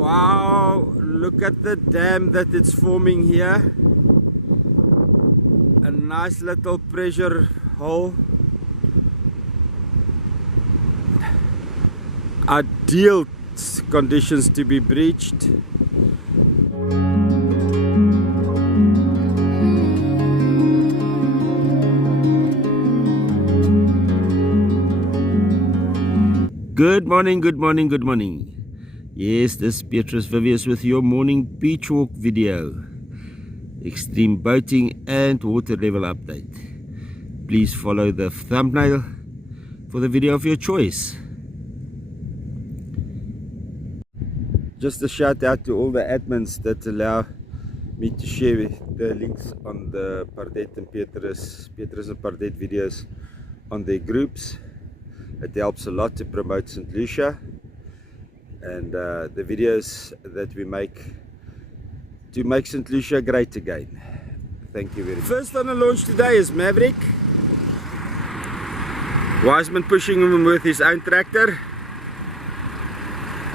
Wow, look at the dam that it's forming here. A nice little pressure hole. Ideal conditions to be breached. Good morning, good morning, good morning. Yes, this is Petrus Vivius with your morning beach walk video. Extreme boating and water level update. Please follow the thumbnail for the video of your choice. Just a shout out to all the admins that allow me to share the links on the Pardet and Petrus and Pardet videos on their groups. It helps a lot to promote St. Lucia and the videos that we make to make St. Lucia great again. Thank you very much. First on the launch today is Maverick. Wiseman pushing him with his own tractor.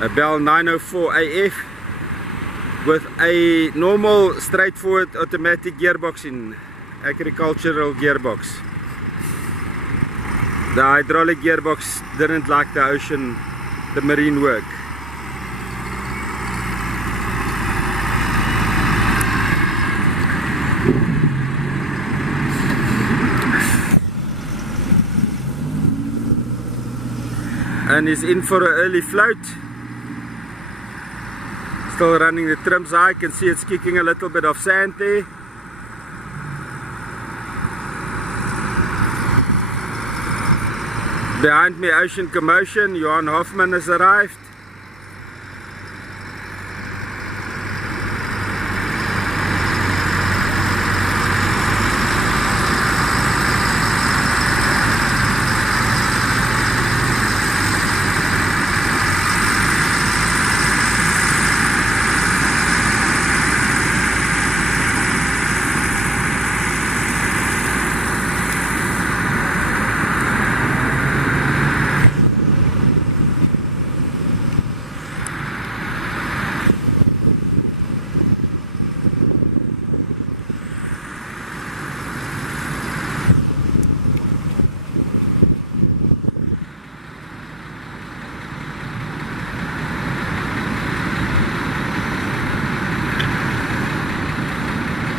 A Bell 904 AF with a normal straightforward automatic gearbox in agricultural gearbox. The hydraulic gearbox didn't like the ocean, the marine work. And he's in for an early float. Still running the trims high. You can see it's kicking a little bit of sand there. Behind me, Ocean Commotion. Johan Hoffman has arrived.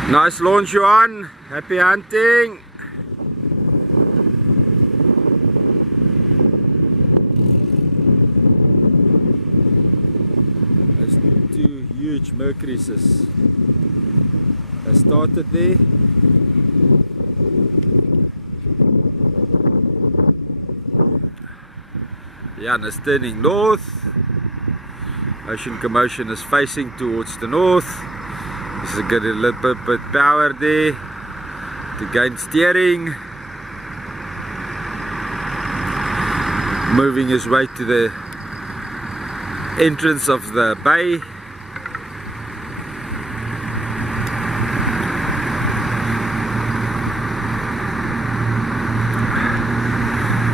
Nice launch, Johan. Happy hunting. Those two huge Mercuries has started there. Jan is turning north. Ocean Commotion is facing towards the north. He's got a little bit power there to gain steering. Moving his way to the entrance of the bay.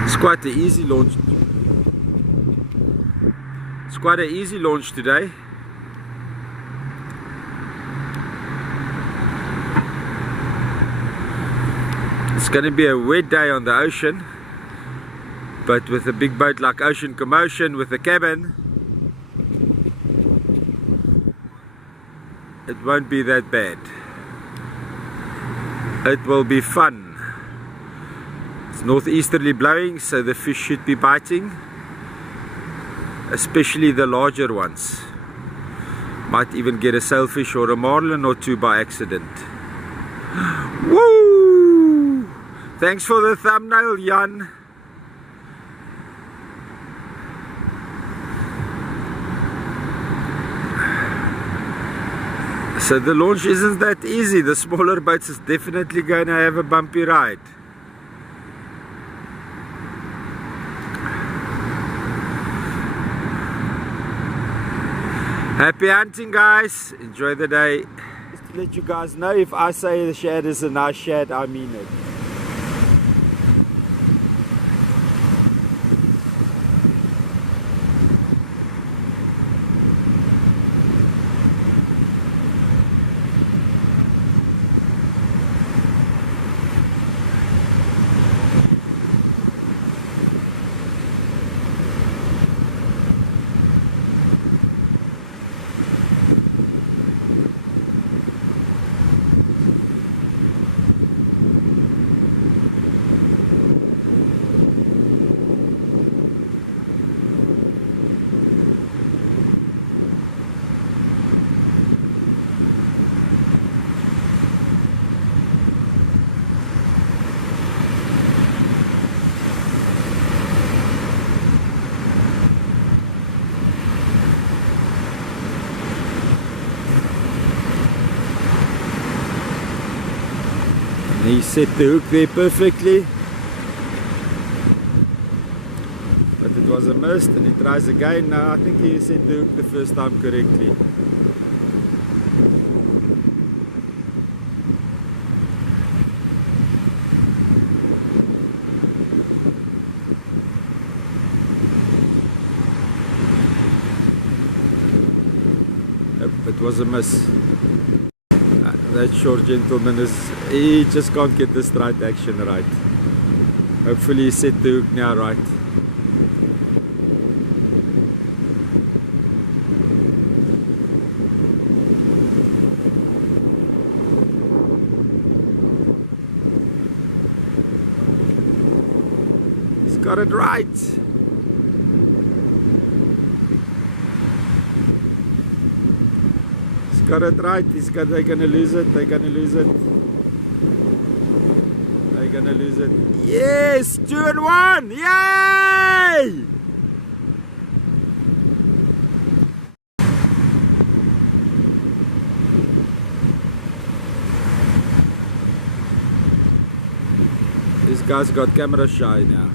It's quite an easy launch. It's quite an easy launch today. It's going to be a wet day on the ocean, but with a big boat like Ocean Commotion with a cabin, it won't be that bad. It will be fun. It's northeasterly blowing, so the fish should be biting, especially the larger ones. Might even get a sailfish or a marlin or two by accident. Woo! Thanks for the thumbnail, Jan. So the launch isn't that easy. The smaller boats is definitely going to have a bumpy ride. Happy hunting, guys. Enjoy the day. Just to let you guys know, if I say the shad is a nice shad, I mean it. he set the hook there perfectly, but it was a miss, and he tries again. Now I think he set the hook the first time correctly. It was a miss. That short gentleman he just can't get the strike action right. Hopefully he set the hook now right. He's got it right. Got it right. They're gonna lose it. They're gonna lose it. They're gonna lose it. Yes, 2-1. Yay! This guy's got camera shy now.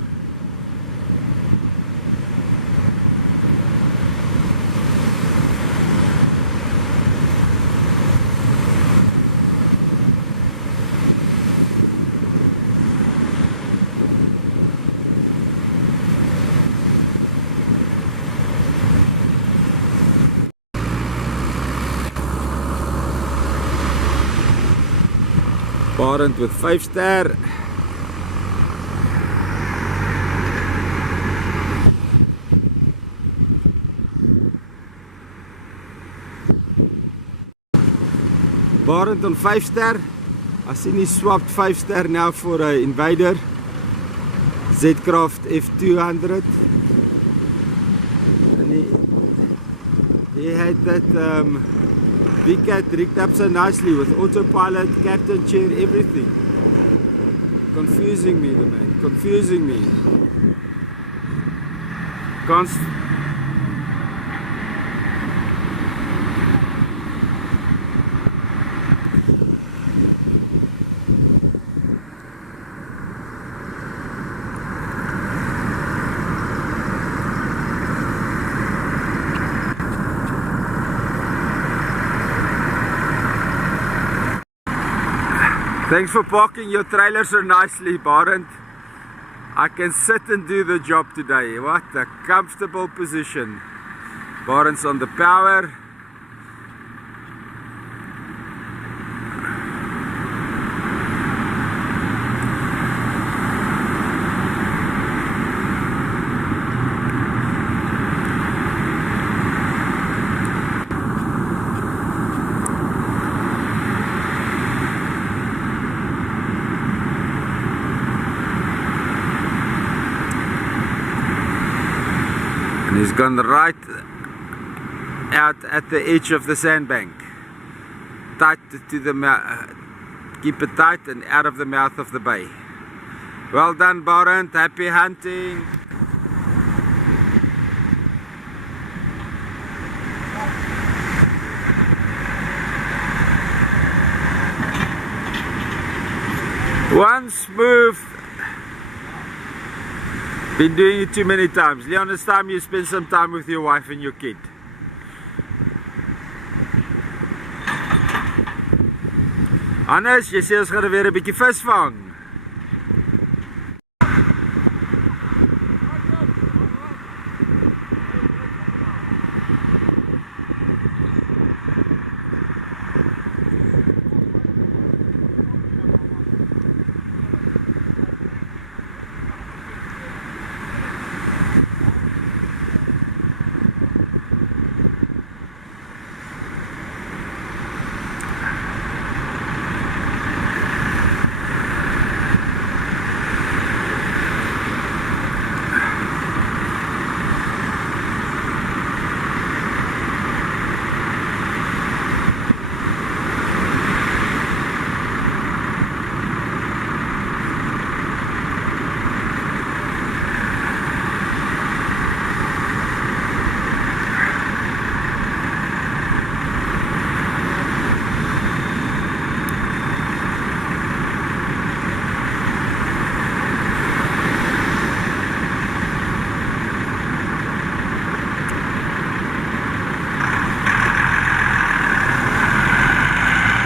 Barend with 5-ster. Barend on 5-ster. I seen he swapped 5-ster now for an Invader Z-Craft F200, and he had that big cat rigged up so nicely with autopilot, captain chair, everything. Confusing me, the man, confusing me. Thanks for parking your trailer so nicely, Barend. I can sit and do the job today. What a comfortable position. Barend's on the power. He's gone right out at the edge of the sandbank. Tight to the mouth. Keep it tight and out of the mouth of the bay. Well done, Barend. Happy hunting. One smooth. Been doing it too many times. Leon, it's time you spend some time with your wife and your kid. Hannes, jy sê ons gaan weer 'n bietjie vis vang.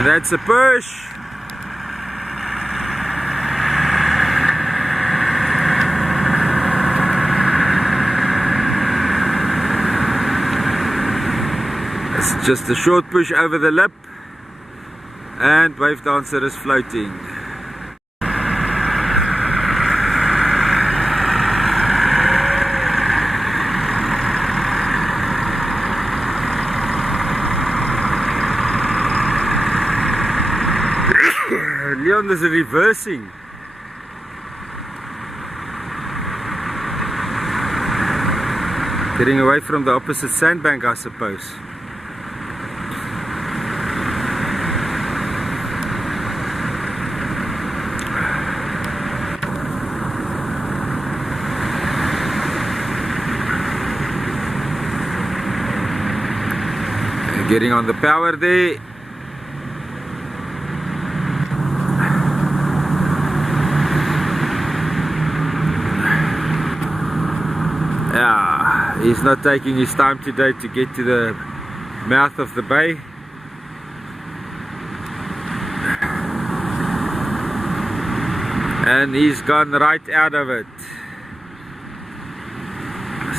That's a push. It's just a short push over the lip, and Wave Dancer is floating. Leon is reversing. Getting away from the opposite sandbank, I suppose. Getting on the power there. Yeah, he's not taking his time today to get to the mouth of the bay. And he's gone right out of it.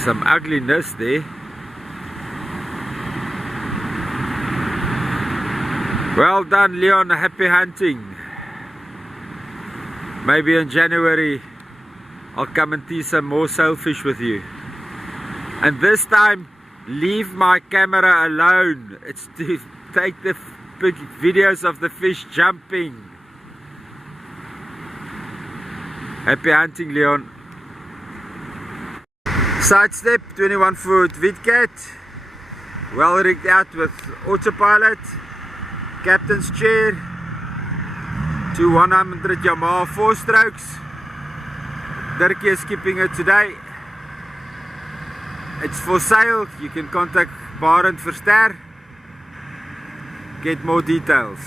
Some ugliness there. Well done, Leon. Happy hunting. Maybe in January I'll come and tease some more sailfish with you. And this time, leave my camera alone. It's to take the big videos of the fish jumping. Happy hunting, Leon. Sidestep, 21-foot Witcat. Well rigged out with autopilot. Captain's chair. 2 100 Yamaha 4-strokes. Dirkie is keeping it today. It's for sale. You can contact Barend Verster. Get more details.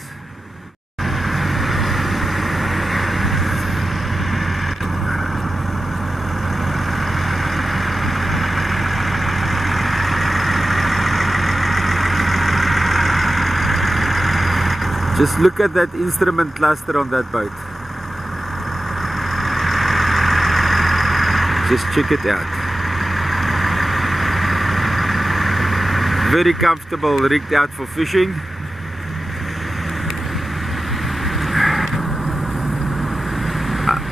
Just look at that instrument cluster on that boat. Just check it out. Very comfortable, rigged out for fishing.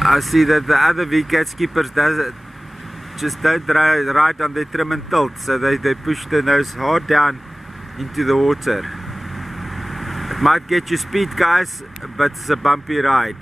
I see that the other VCAT skippers just don't ride on their trim and tilt, so they push the nose hard down into the water. It might get you speed, guys, but it's a bumpy ride.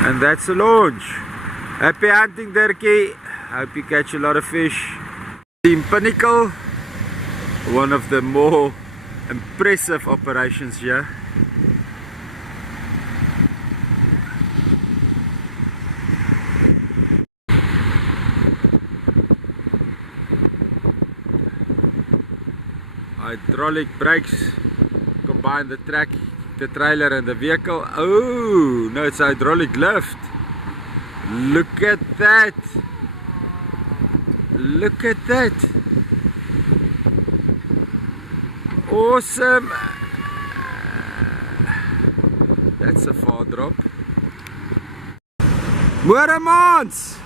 And that's a launch. Happy hunting, Dirkie. Hope you catch a lot of fish. Team Pinnacle, one of the more impressive operations here. Hydraulic brakes combine the track, the trailer and the vehicle. Oh, no, it's hydraulic lift. Look at that. Look at that. Awesome. That's a far drop. Mooremans.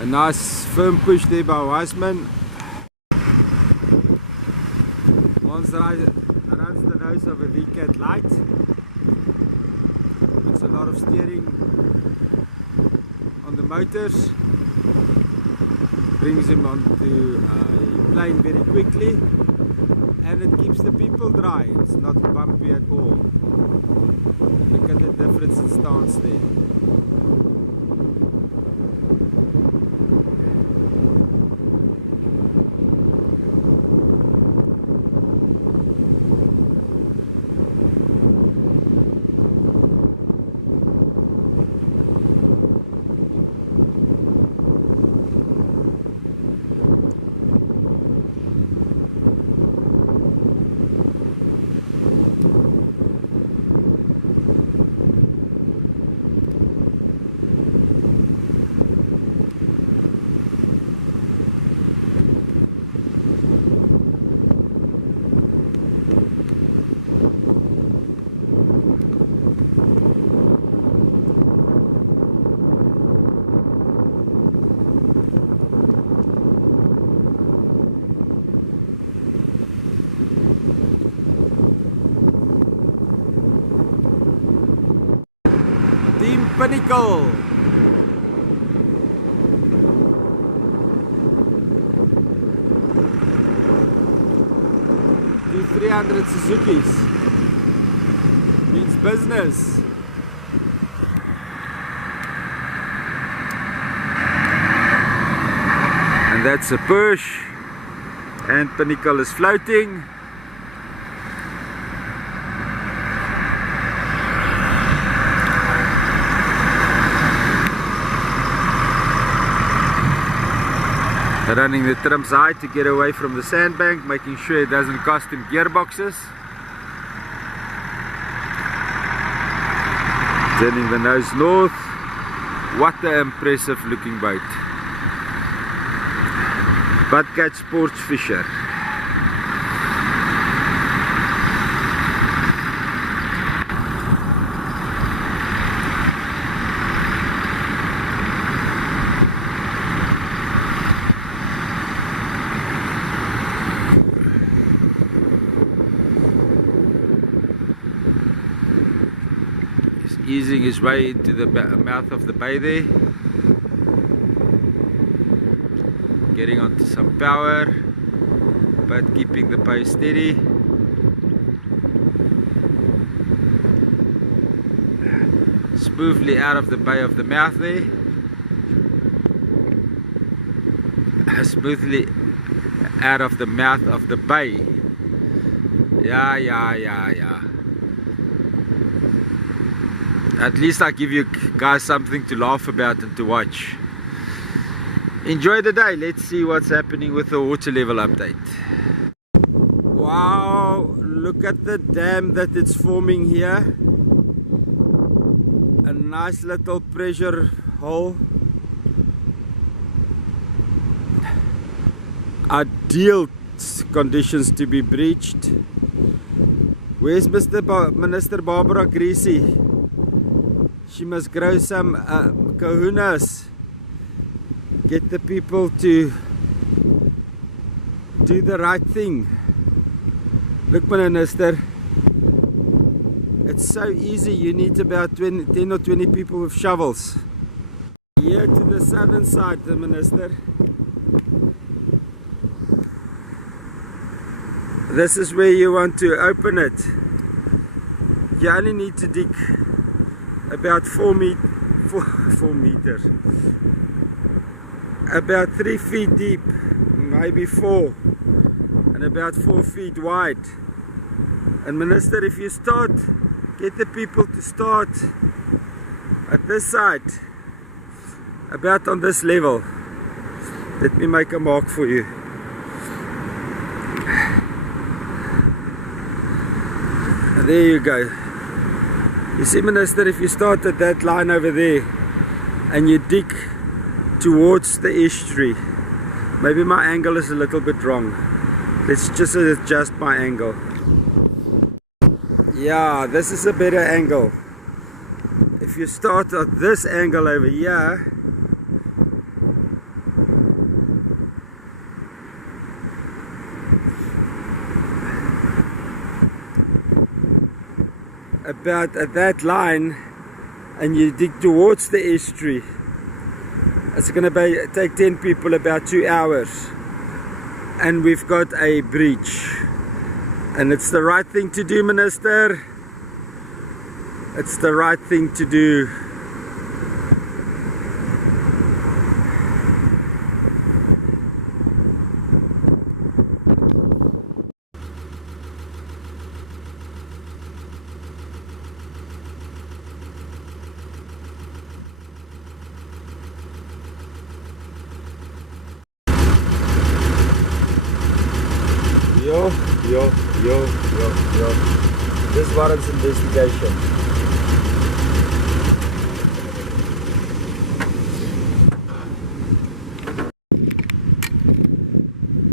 A nice firm push there by Wiseman. Once runs the nose of a VCAT light. Puts a lot of steering on the motors. Brings him onto a plane very quickly. And it keeps the people dry. It's not bumpy at all. Look at the difference in stance there. Team Pinnacle. Do 300 Suzukis. Means business. And that's a push. And Pinnacle is floating. Running the trims high to get away from the sandbank, making sure it doesn't cost him gearboxes. Turning the nose north. What an impressive looking boat. Budcatch Sports Fisher. Easing his way into the mouth of the bay there, getting onto some power but keeping the pace steady. Smoothly out of the bay of the mouth there, smoothly out of the mouth of the bay. Yeah. At least I give you guys something to laugh about and to watch. Enjoy the day. Let's see what's happening with the water level update. Wow, look at the dam that it's forming here. A nice little pressure hole. Ideal conditions to be breached. Where's Minister Barbara Greasy? She must grow some kahunas. Get the people to do the right thing. Look, Minister. It's so easy. You need about 10 or 20 people with shovels. Here to the southern side, the Minister. This is where you want to open it. You only need to dig about 4 meters, about 3 feet deep, maybe 4, and about 4 feet wide. And Minister, if you start, get the people to start at this side, about on this level. Let me make a mark for you. And there you go. You see, Minister, if you start at that line over there and you dig towards the estuary, maybe my angle is a little bit wrong. Let's just adjust my angle. Yeah, this is a better angle. If you start at this angle over here, about at that line, and you dig towards the estuary, it's going to take 10 people about 2 hours, and we've got a breach. And it's the right thing to do, Minister. It's the right thing to do. Yo. This warrants investigation.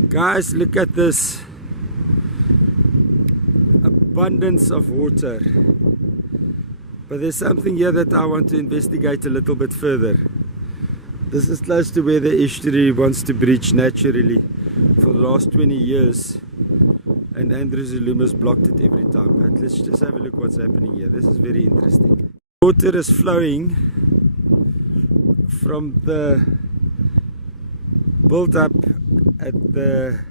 Guys, look at this abundance of water. But there's something here that I want to investigate a little bit further. This is close to where the estuary wants to breach naturally for the last 20 years. And Andrew Zuluma's blocked it every time. But let's just have a look what's happening here. This is very interesting. Water is flowing from the build up at the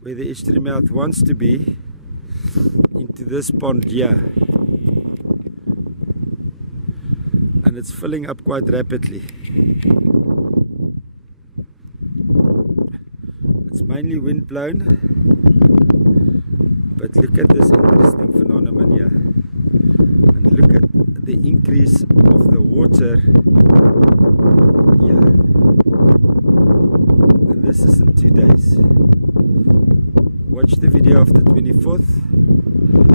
where the estuary mouth wants to be into this pond here, and it's filling up quite rapidly. It's mainly wind blown, but look at this interesting phenomenon here, and look at the increase of the water here. And this is in 2 days. Watch the video of the 24th,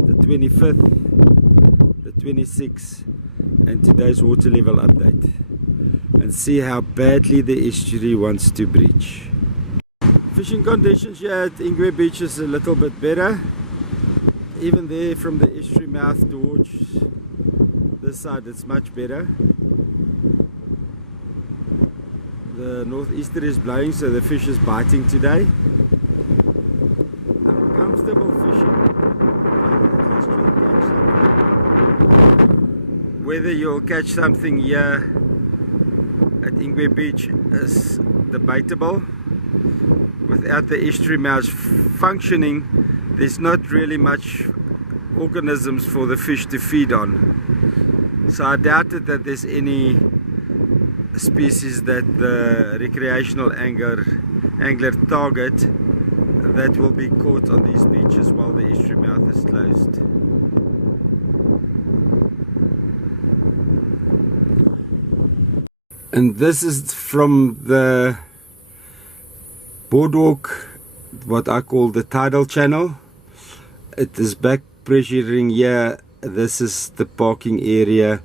the 25th, the 26th, and today's water level update, and see how badly the estuary wants to breach. Fishing conditions here at Estuary Beach is a little bit better. Even there from the estuary mouth towards this side it's much better. The northeaster is blowing, so the fish is biting today. Uncomfortable fishing, but at least you'll catch something. Whether you'll catch something here at Estuary Beach is debatable. Without the estuary mouth functioning, there's not really much organisms for the fish to feed on. So I doubt it that there's any species that the recreational angler target that will be caught on these beaches while the estuary mouth is closed. And this is from the boardwalk, what I call the tidal channel. It is back pressuring here. This is the parking area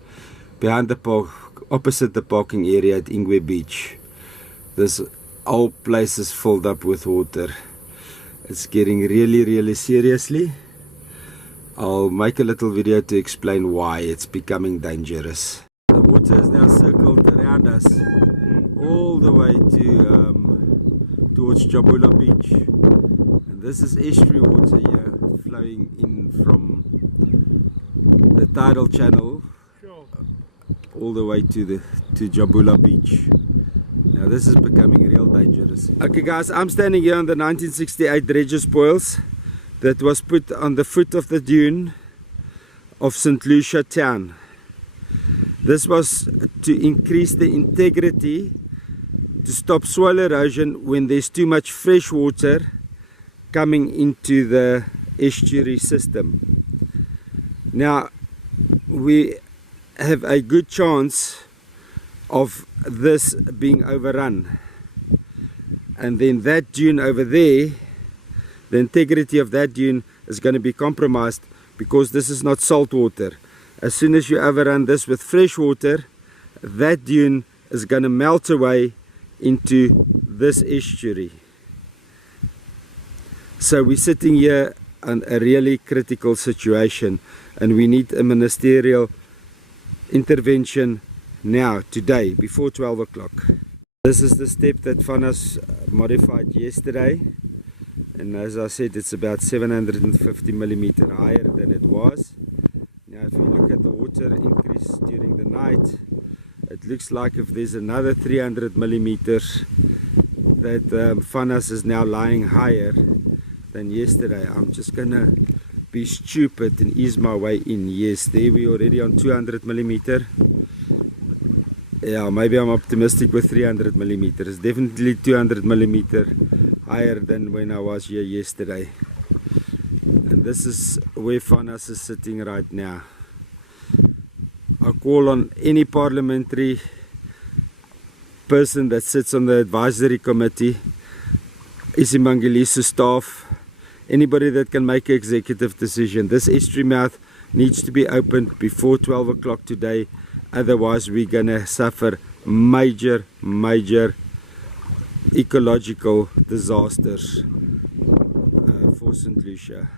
behind the park, opposite the parking area at Estuary Beach. This whole place is filled up with water. It's getting really seriously. I'll make a little video to explain why it's becoming dangerous. The water is now circled around us all the way to towards Jabula Beach, and this is estuary water here flowing in from the tidal channel all the way to Jabula Beach. Now this is becoming real dangerous. Okay guys, I'm standing here on the 1968 dredger spoils that was put on the foot of the dune of St. Lucia town. This was to increase the integrity, to stop soil erosion when there's too much fresh water coming into the estuary system. Now we have a good chance of this being overrun, and then that dune over there, the integrity of that dune is going to be compromised because this is not salt water. As soon as you overrun this with fresh water, that dune is going to melt away into this estuary. So we're sitting here in a really critical situation, and we need a ministerial intervention now, today, before 12 o'clock. This is the step that FANAS modified yesterday, and as I said, it's about 750 millimeter higher than it was. Now if you look at the water increase during the night, it looks like if there's another 300 millimeters that FANAS is now lying higher than yesterday. I'm just gonna be stupid and ease my way in. Yes, there we already on 200 millimeter. Yeah, maybe I'm optimistic with 300 millimeters. Definitely 200 millimeter higher than when I was here yesterday. And this is where FANAS is sitting right now. I call on any parliamentary person that sits on the advisory committee, Isimangaliso staff, anybody that can make an executive decision. This estuary mouth needs to be opened before 12 o'clock today, otherwise we're gonna suffer major ecological disasters for St. Lucia.